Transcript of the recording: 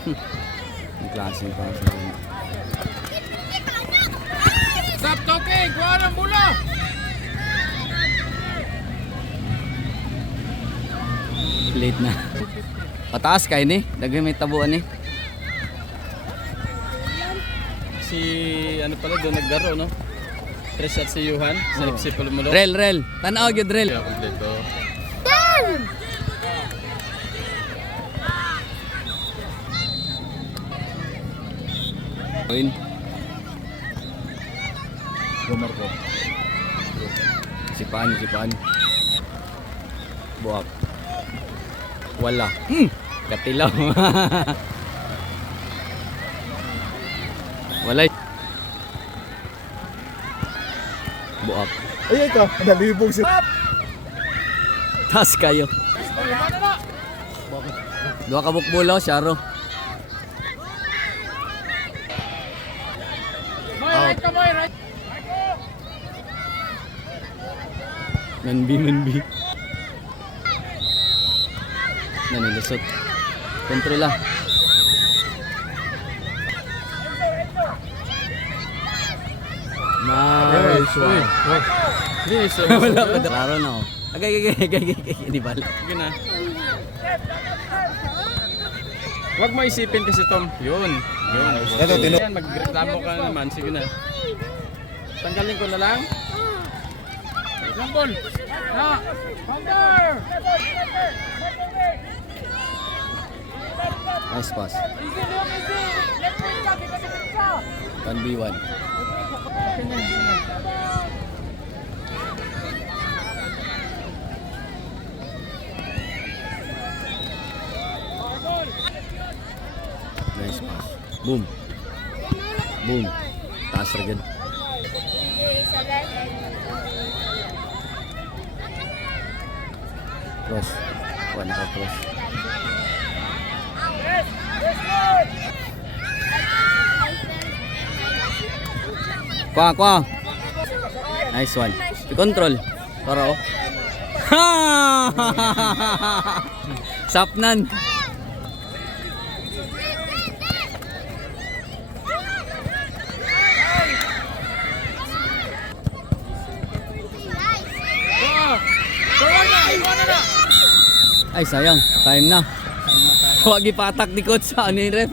Ang klase pa. Stop talking! Kuha ng bola! Late na. Pataas kayo ni. Dagay may tabuan ni. Si ano pala doon naglaro no? 3 shots si Johan sa FC Pulmulo. Rel. Tanaw gyud rel. Kaya kompleto. Win. Gomar ko. Sipan. Buak. Wala. Katilaw. Wala. Buak. Ay ka, nalibog si Tas kayo. Dua ka bukbulo, Sharo. Manbi. Nanilusot. Kontrol lah. Nice one. Yes, Wala pa. Klaro na oh. Agay. Di bala. Sige na. Huwag mo isipin kasi Tom. Yun. Ito, Yan, magreklamo ka na naman. Sige na. Tanggalin ko na lang. Isang ball. Na. Counter. Nice pass. 1v1. Nice pass. Boom. Taas ra gid. Cross. Wala ka cross. Kuha. Nice one. I-control. Para oh. Sapnan. Ay sayang, time na. Huwag ipatak ni coach sa ano yung ref.